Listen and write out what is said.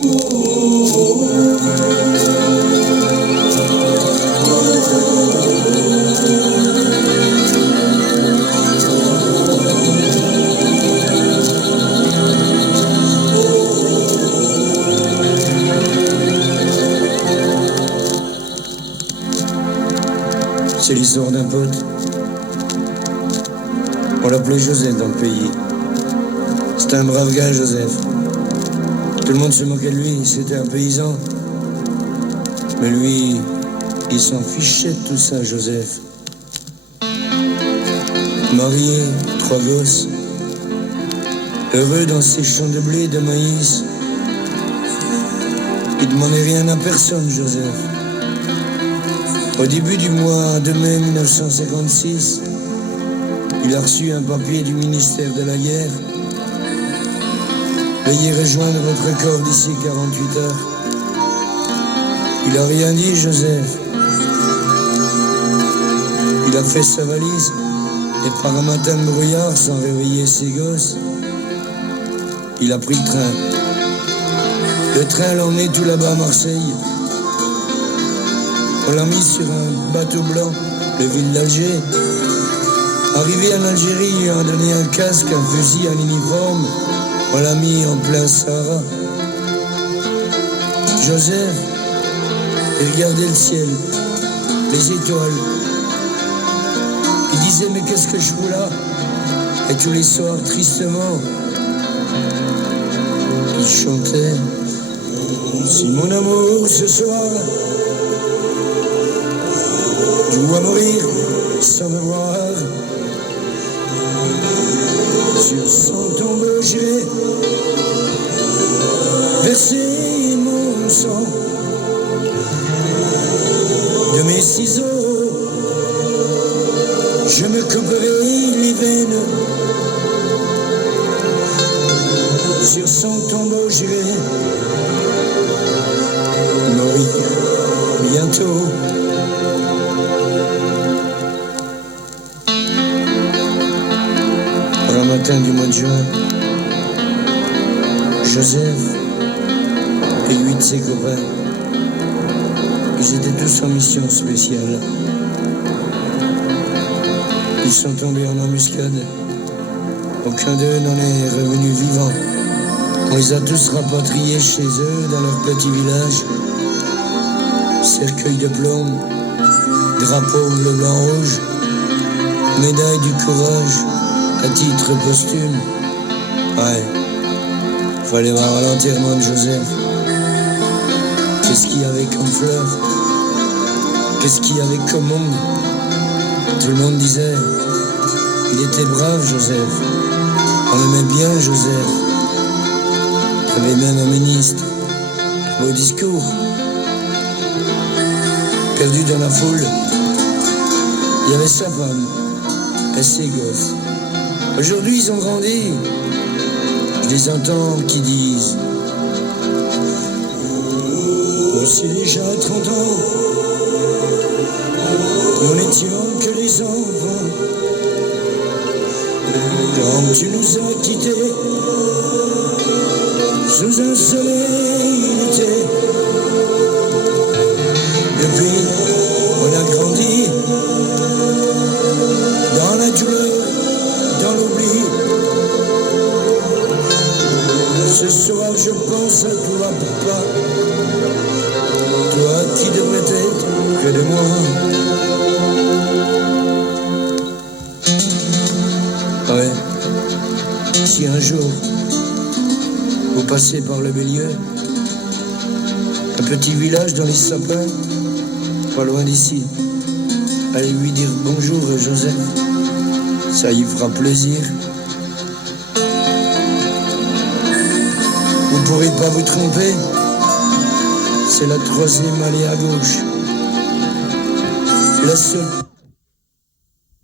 C'est l'histoire d'un pote. On l'appelait Joseph dans le pays. C'était un brave gars, Joseph. Tout le monde se moquait de lui, c'était un paysan. Mais lui, il s'en fichait de tout ça, Joseph. Marié, 3 gosses. Heureux dans ses champs de blé, de maïs. Il demandait rien à personne, Joseph. Au début du mois de mai 1956, il a reçu un papier du ministère de la Guerre. Veuillez rejoindre votre corps d'ici 48 heures. Il a rien dit, Joseph. Il a fait sa valise et par un matin de brouillard, sans réveiller ses gosses, il a pris le train. Le train l'a emmené tout là-bas à Marseille. On l'a mis sur un bateau blanc, le ville d'Alger. Arrivé en Algérie, il a donné un casque, un fusil, un uniforme. On l'a mis en plein Sahara. Joseph, il regardait le ciel, les étoiles. Il disait, mais qu'est-ce que je fous là? Et tous les soirs, tristement, il chantait. Si mon amour ce soir je dois mourir sans me voir, sur son tombeau j'irai verser mon sang. De mes ciseaux je me couperai les veines. Sur son tombeau j'irai mourir bientôt. Un matin du mois de juin, Joseph et 8 de ses copains, ils étaient tous en mission spéciale. Ils sont tombés en embuscade. Aucun d'eux n'en est revenu vivant. On les a tous rapatriés chez eux, dans leur petit village. Cercueil de plomb, drapeau bleu, blanc, rouge, médaille du courage à titre posthume. Ouais, fallait voir l'enterrement de Joseph. Qu'est-ce qu'il y avait comme fleurs? Qu'est-ce qu'il y avait comme monde? Tout le monde disait, il était brave, Joseph. On aimait bien Joseph. Il y avait même un ministre. Beau discours. Perdu dans la foule, il y avait sa femme et ses gosses. Aujourd'hui, ils ont grandi. Je les entends qui disent, voici déjà 30 ans, nous n'étions que des enfants. Quand tu nous as quittés sous un soleil d'été, depuis on a grandi dans la douleur, dans l'oubli. Ce soir je pense à toi, papa, toi qui devrais être près de moi. Ouais, si un jour vous passez par le Bélieu, un petit village dans les sapins, pas loin d'ici, allez lui dire bonjour Joseph, ça y fera plaisir. Vous pourrez pas vous tromper, c'est la 3e allée à gauche, la seule